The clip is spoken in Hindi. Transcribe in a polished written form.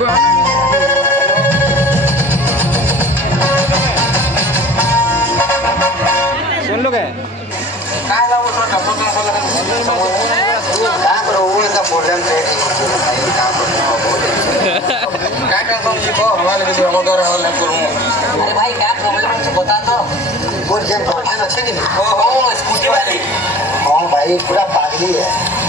सुन लो क्या काय लावू तो डबल का काय करो वो इतना प्रॉब्लम है काय का तुम ये को हमारे लिए हम दौर हवाले करूं अरे भाई क्या प्रॉब्लम है बता तो बोल जे प्रॉब्लम अच्छे नहीं ओ स्कूटी वाली हां भाई पूरा पागली है